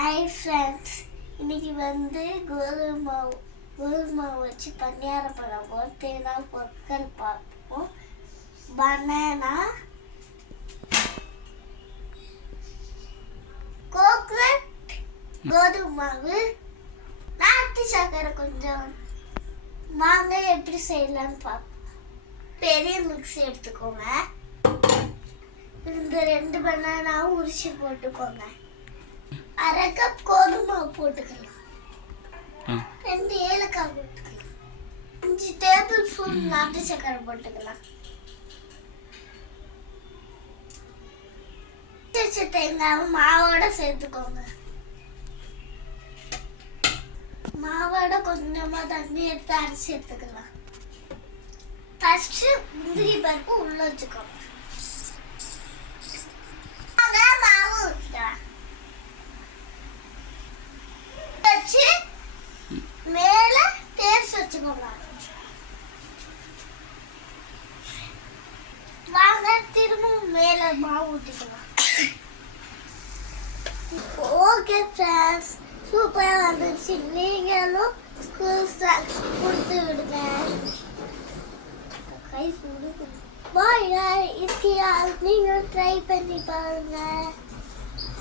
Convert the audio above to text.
Hi friends, இன்னைக்கு கோதுமை மாவு வச்சு பணியாரம் பண்ண போகிறோம். தேவையான பொருட்கள் பார்ப்போம். பனானா, கோகனட், கோதுமை மாவு, நாட்டு சக்கரை கொஞ்சம். வாங்க எப்படி செய்யலாம்னு பார்ப்போம். பெரிய மிக்ஸி எடுத்துக்கோங்க. இந்த 2 பனானாவும் உரிச்சு போட்டுக்கோங்க. அரை கப் கோதுமை மாவு போட்டுக்கலாம். 2 ஏலக்காய் போட்டுக்கலாம். 5 டேபிள் ஸ்பூன் நாட்டு சக்கரை போட்டுக்கலாம். தேங்காய் மாவோட சேர்த்துக்கோங்க. மாவோட கொஞ்சமா தண்ணி எடுத்து அரைச்சி எடுத்துக்கலாம். ஃபர்ஸ்ட் முந்திரி பருப்பு உள்ள வச்சுக்கோங்க. மாவு ஊற்றிக்கலாம். வச்சு மேல தேய்ச்சி வச்சுக்கோங்க. வாங்க திரும்பவும் மேல மாவு ஊற்றிக்கலாம். ஓகே ஃப்ரெண்ட்ஸ், சூப்பரா வந்துச்சு. நீங்களும் ஸ்கூல் ஸ்நாக்ஸ் கொடுத்து விடுங்க. கை சூடு. பாய், இதுக்கு நீங்கள் ட்ரை பண்ணி பாருங்க.